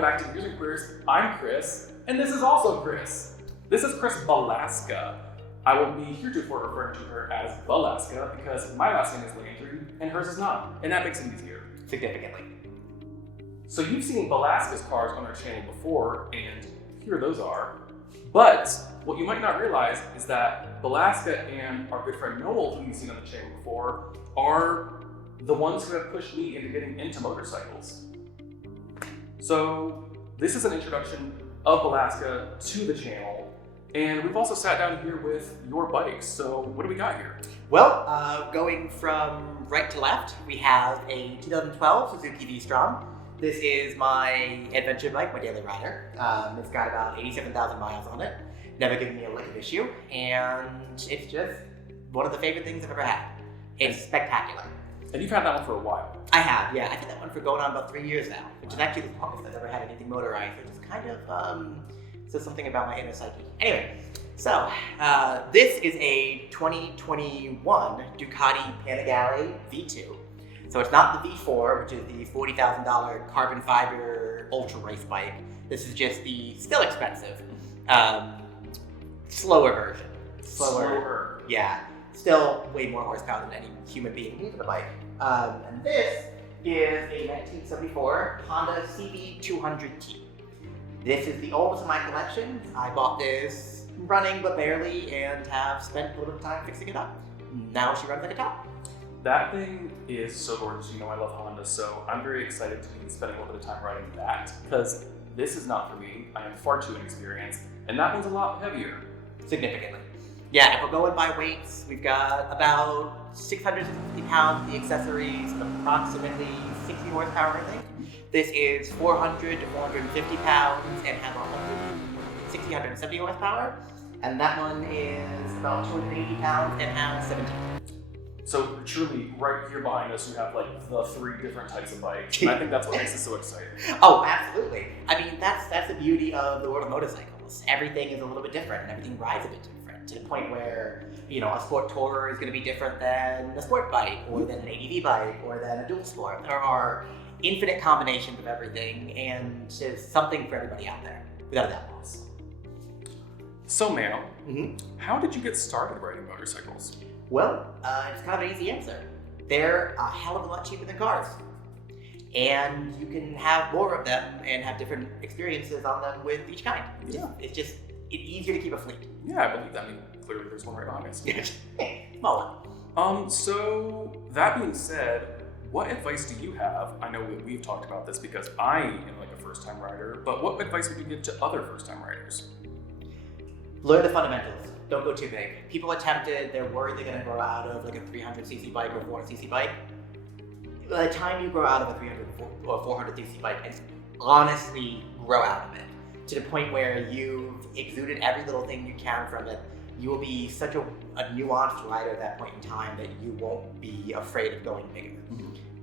welcome back to Gears and Queers. I'm Chris, and this is also Chris. This is Chris Balaska. I will be heretofore referring to her as Balaska because my last name is Landry and hers is not, and that makes it easier. Significantly. So you've seen Balaska's cars on our channel before, and here those are. But what you might not realize is that Balaska and our good friend Noel, who you've seen on the channel before, are the ones who have pushed me into getting into motorcycles. So this is an introduction of Balaska to the channel, and we've also sat down here with your bikes. So what do we got here? Well, going from right to left, we have a 2012 Suzuki V-Strom. This is my adventure bike, my daily rider. It's got about 87,000 miles on it. Never given me a lick of issue, and it's just one of the favorite things I've ever had. It's spectacular. And you've had that one for a while. I have, yeah. I've had that one for going on about 3 years now, which is actually the longest I've ever had anything motorized, which is kind of says something about my inner psyche. Anyway, so this is a 2021 Ducati Panigale V2. So it's not the V4, which is the $40,000 carbon fiber ultra race bike. This is just the still expensive, slower version. Slower. Yeah. Still way more horsepower than any human being needs in a bike. And this is a 1974 Honda CB200T. This is the oldest in my collection. I bought this running but barely and have spent a little bit of time fixing it up. Now she runs like a top. That thing is so gorgeous. You know I love Honda, so I'm very excited to be spending a little bit of time riding that because this is not for me. I am far too inexperienced, and that one's a lot heavier. Significantly. Yeah, if we're going by weights, we've got about 650 pounds of the accessories, approximately 60 horsepower, I think. This is 400 to 450 pounds and has 170 horsepower. And that one is about 280 pounds and has 17. So truly, right here behind us, you have like the 3 different types of bikes. And I think that's what makes it so exciting. Oh, absolutely. I mean, that's the beauty of the world of motorcycles. Everything is a little bit different and everything rides a bit different. To the point where, you know, a sport tourer is going to be different than a sport bike, or than an ADV bike, or than a dual sport. There are infinite combinations of everything, and there's something for everybody out there, without a doubt. So, Mano, how did you get started riding motorcycles? Well, it's kind of an easy answer. They're a hell of a lot cheaper than cars. And you can have more of them and have different experiences on them with each kind. It's just easier to keep a fleet. Yeah, I believe that. I mean, clearly there's one right behind us. Small one. So that being said, what advice do you have? I know we've talked about this because I am like a first-time rider, but what advice would you give to other first-time riders? Learn the fundamentals. Don't go too big. People are tempted, they're worried they're gonna grow out of like a 300cc bike or 400cc bike. By the time you grow out of a 300 or 400cc bike, and honestly grow out of it, to the point where you've exuded every little thing you can from it, you will be such a nuanced rider at that point in time that you won't be afraid of going bigger.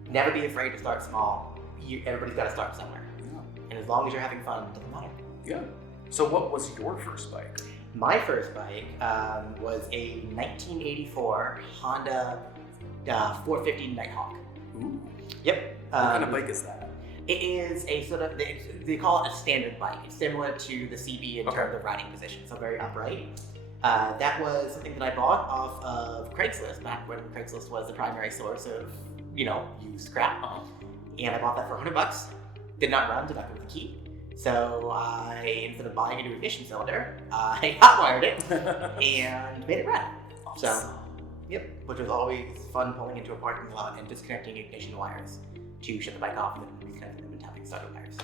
Never be afraid to start small. Everybody's got to start somewhere. And as long as you're having fun, it doesn't matter. Yeah. So what was your first bike? My first bike was a 1984 Honda 450 Nighthawk. Ooh. Yep. What kind of bike is that? It is a sort of, they call it a standard bike. It's similar to the CB in terms of riding position, so very upright. That was something that I bought off of Craigslist back when Craigslist was the primary source of, used scrap. And I bought that for $100. Did not run, did not go with the key. So instead of buying a new ignition cylinder, I hotwired it and made it run. Awesome. So, yep, which was always fun pulling into a parking lot and disconnecting ignition wires to shut the bike off and then reconnecting them and tapping starter wires.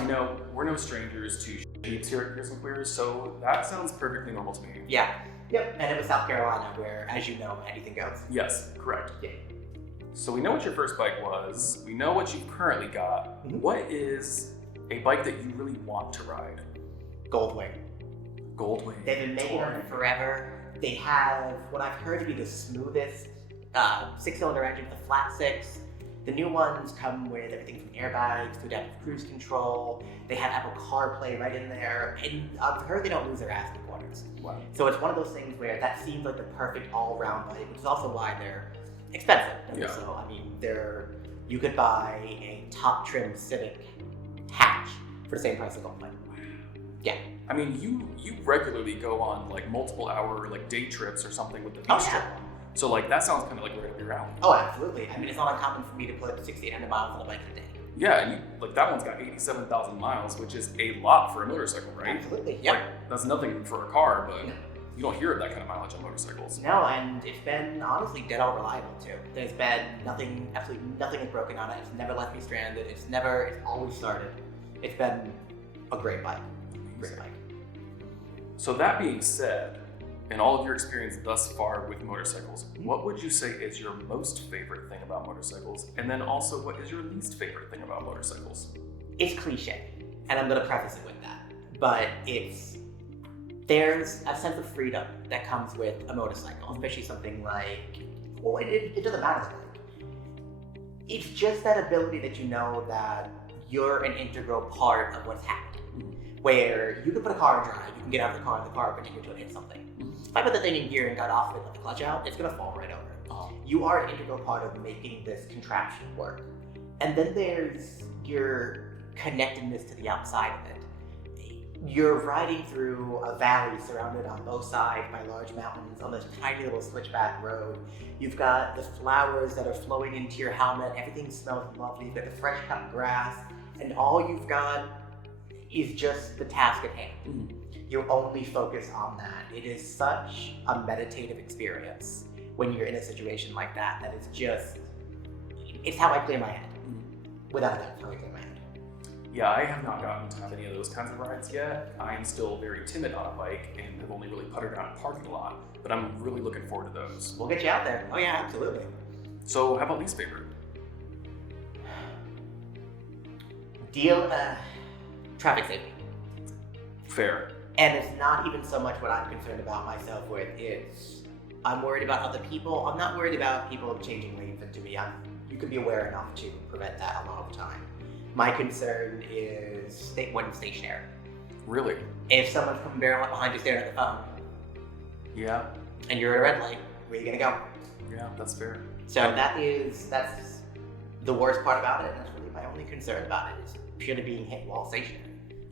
You know, we're no strangers to Jeeps here at Gears and Queers, so that sounds perfectly normal to me. Yeah. Yep. And it was South Carolina, where, as you know, anything goes. Yes, correct. Yeah. So we know what your first bike was. We know what you've currently got. What is a bike that you really want to ride? Goldwing. Goldwing. They've been making them forever. They have what I've heard to be the smoothest 6-cylinder engine with a flat 6. The new ones come with everything from airbags to adaptive cruise control. They have Apple CarPlay right in there. And I've heard they don't lose their ass in the corners. Wow. So it's one of those things where that seems like the perfect all-round bike, which is also why they're expensive. Yeah. So, I mean, you could buy a top trim Civic hatch for the same price as a golf bike. Yeah. I mean, you regularly go on like multiple hour like day trips or something with the beach trip. So like that sounds kind of like right up your alley. Oh, absolutely. I mean, it's not uncommon for me to put 6,800 miles on a bike in a day. Yeah, and like that one's got 87,000 miles, which is a lot for a motorcycle, right? Absolutely. Yeah. Like that's nothing for a car, but you don't hear that kind of mileage on motorcycles. No, and it's been honestly dead all reliable too. There's been nothing, absolutely nothing is broken on it. It's never left me stranded. It's always started. It's been a great bike. Great bike. So that being said, in all of your experience thus far with motorcycles, what would you say is your most favorite thing about motorcycles? And then also, what is your least favorite thing about motorcycles? It's cliche, and I'm gonna preface it with that, but there's a sense of freedom that comes with a motorcycle, especially something like, well, it doesn't matter the bike. It's just that ability that you know that you're an integral part of what's happening. Where you can put a car in drive, you can get out of the car, and the car will continue to hit something. If I put the thing in gear and got off it, let the clutch out, it's gonna fall right over. You are an integral part of making this contraption work. And then there's your connectedness to the outside of it. You're riding through a valley surrounded on both sides by large mountains on this tiny little switchback road. You've got the flowers that are flowing into your helmet, everything smells lovely, you've got the fresh cut grass, and all you've got is just the task at hand. You only focus on that. It is such a meditative experience when you're in a situation like that, that it's how I clear my head. Without a doubt, how I clear my head. Yeah, I have not gotten to have any of those kinds of rides yet. I am still very timid on a bike and have only really puttered around a parking lot, but I'm really looking forward to those. We'll get you out there. Oh yeah, absolutely. So how about least favorite? Traffic safety. Fair. And it's not even so much what I'm concerned about myself with. I'm worried about other people. I'm not worried about people changing lanes into me. You can be aware enough to prevent that a lot of the time. My concern is when stationary. Really? If someone's coming barreling up behind you staring at the phone. Yeah. And you're at a red light, where are you gonna go? Yeah, that's fair. So that's the worst part about it, and that's really my only concern about it, is purely being hit while stationary.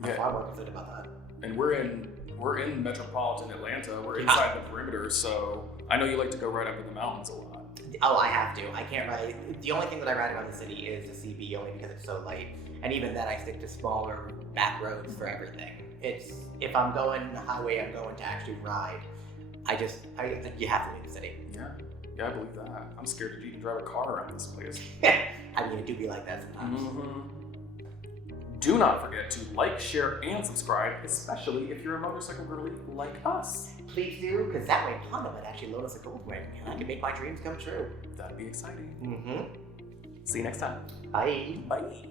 I'm far more concerned about that. And we're in metropolitan Atlanta. We're inside the perimeter, so I know you like to go right up in the mountains a lot. Oh, I have to. I can't ride. The only thing that I ride around the city is the CB, only because it's so light. And even then, I stick to smaller back roads for everything. If I'm going the highway, I'm going to actually ride. You have to leave the city. Yeah, I believe that. I'm scared to even drive a car around this place. I mean, it do be like that sometimes. Do not forget to like, share, and subscribe, especially if you're a motorcycle girly like us. Please do, because that way Honda might actually loan us a gold ring, and I can make my dreams come true. That'd be exciting. See you next time. Bye. Bye.